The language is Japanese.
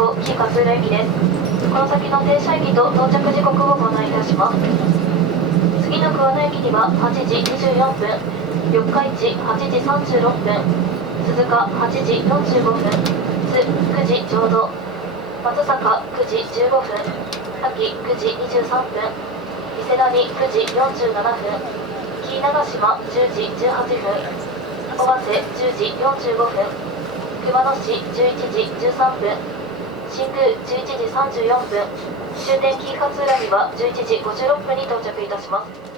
号紀勝浦駅です。この先の停車駅と到着時刻をご案内いたします。次の桑名駅には8時24分、四日市8時36分、鈴鹿8時45分、津9時ちょうど、松阪9時15分、秋9時23分、伊勢谷9時47分、紀伊長島10時18分、尾鷲10時45分、熊野市11時13分、新宮11時34分、終点紀伊勝浦には11時56分に到着いたします。